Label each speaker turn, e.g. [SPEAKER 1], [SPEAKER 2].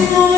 [SPEAKER 1] Thank you.